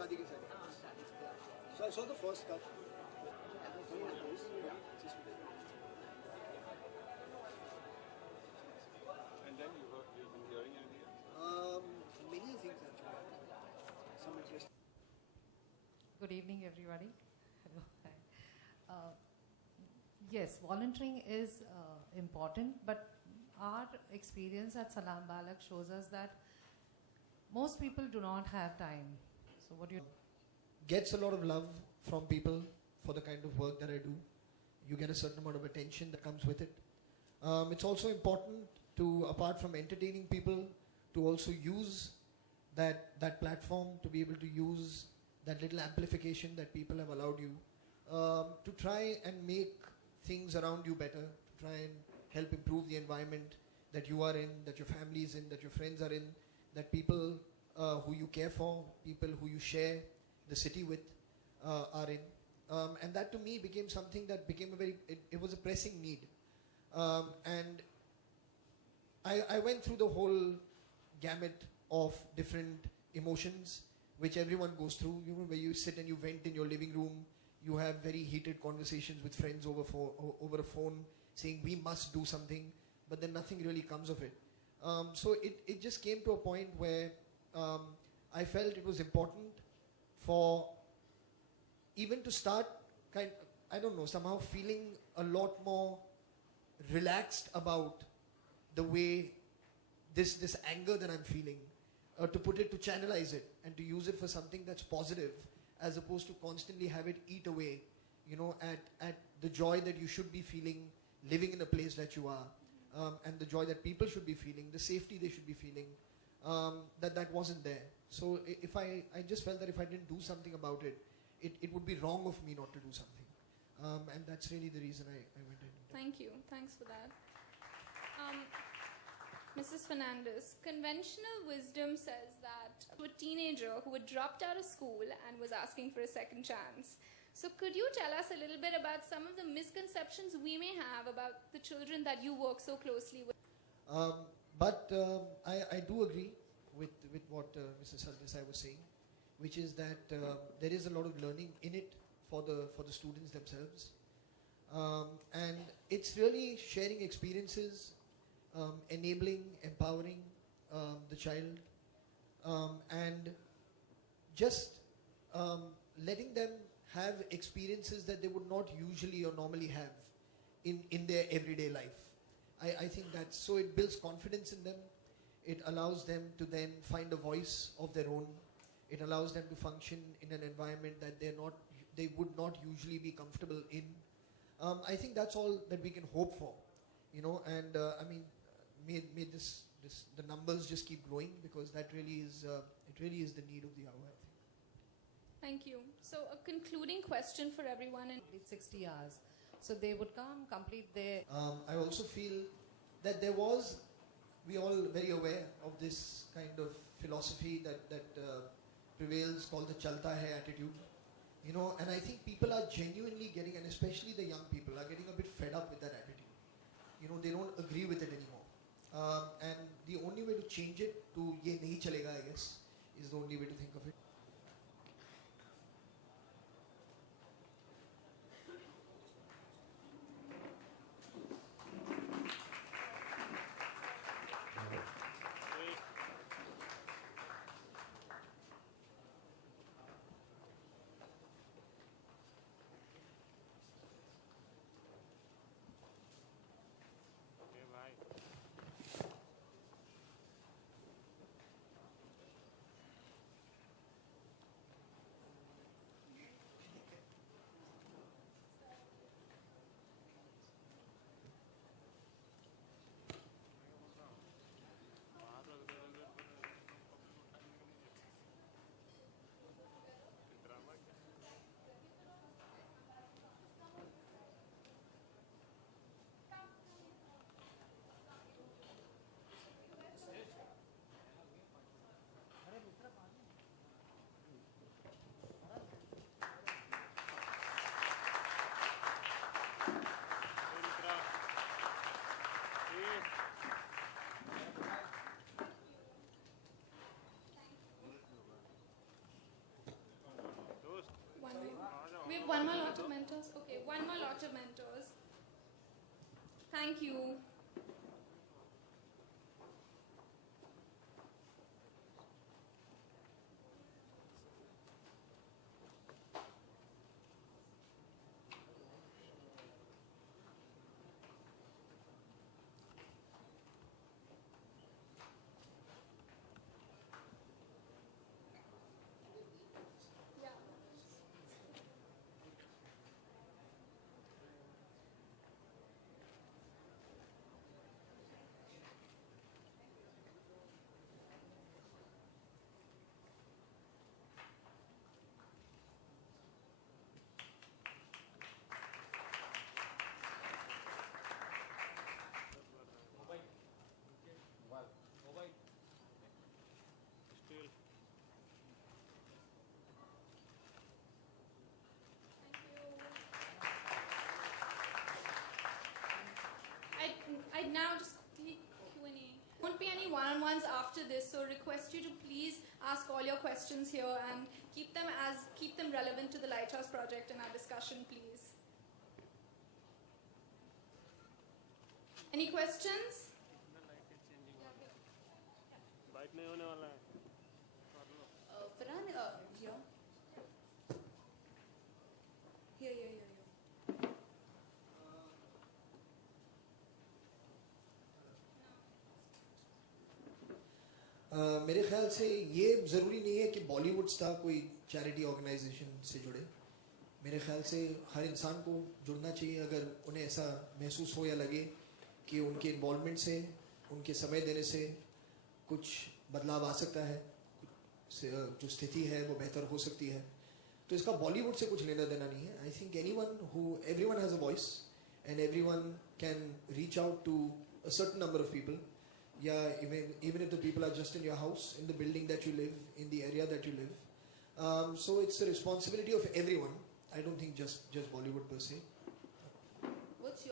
शादी के साथ. So I saw the first cut. And then you've been hearing anything else? Many things actually. Some interest. Good evening, everybody. Hello. Yes, volunteering is important, but our experience at Salam Balak shows us that most people do not have time. So what do you... Gets a lot of love from people for the kind of work that I do. You get a certain amount of attention that comes with it. It's also important to, apart from entertaining people, to also use that platform, to be able to use that little amplification that people have allowed you, to try and make things around you better, to try and help improve the environment that you are in, that your family is in, that your friends are in, that people who you care for, people who you share the city with are in. And that to me became something that became it was a pressing need. And I went through the whole gamut of different emotions which everyone goes through, you know, where you sit and you vent in your living room, you have very heated conversations with friends over a phone saying we must do something, but then nothing really comes of it. So it just came to a point where I felt it was important for even to start somehow feeling a lot more relaxed about the way this anger that I'm feeling, to put it, to channelize it and to use it for something that's positive, as opposed to constantly have it eat away, you know, at the joy that you should be feeling living in a place that you are, and the joy that people should be feeling, the safety they should be feeling, that wasn't there. So if I just felt that if I didn't do something about it, it would be wrong of me not to do something. And that's really the reason I went in. Thank you. Thanks for that. Mrs. Fernandez, conventional wisdom says that to a teenager who had dropped out of school and was asking for a second chance. So could you tell us a little bit about some of the misconceptions we may have about the children that you work so closely with? But I do agree with what Mrs. Saldesai was saying, which is that there is a lot of learning in it for the students themselves. And it's really sharing experiences, enabling, empowering the child, and just letting them have experiences that they would not usually or normally have in their everyday life. I think that's so. It builds confidence in them. It allows them to then find a voice of their own. It allows them to function in an environment that they would not usually be comfortable in. I think that's all that we can hope for, you know. And I mean, may the numbers just keep growing, because that really is it really is the need of the hour, I think. Thank you. So a concluding question for everyone. 60 hours. So they would come, complete their... I also feel that we all very aware of this kind of philosophy that prevails, called the chalta hai attitude. You know, and I think people are genuinely getting, and especially the young people, are getting a bit fed up with that attitude. You know, they don't agree with it anymore. And the only way to change it to ye nahi chalega, I guess, is the only way to think of it. Okay, bye. one more lot of mentors. Okay, one more lot of mentors. Thank you. Yeah. I'd now just quickly Q&A. Won't be any one-on-ones after this, so request you to please ask all your questions here and keep them relevant to the Lighthouse project and our discussion, please. Any questions? Farhan, here. Here. मेरे ख्याल से ये ज़रूरी नहीं है कि Bollywood star कोई charity organisation से जुड़े. मेरे ख्याल से हर इंसान को जुड़ना चाहिए अगर उन्हें ऐसा महसूस हो या लगे कि उनके इन्वॉल्वमेंट से, उनके समय देने से कुछ बदलाव आ सकता है, जो स्थिति है वो बेहतर हो सकती है. तो इसका बॉलीवुड से कुछ लेना देना नहीं है. I think everyone has a voice and everyone can reach out to a certain number of people. Yeah, even if the people are just in your house, in the building that you live, in the area that you live. So it's a responsibility of everyone. I don't think just Bollywood per se.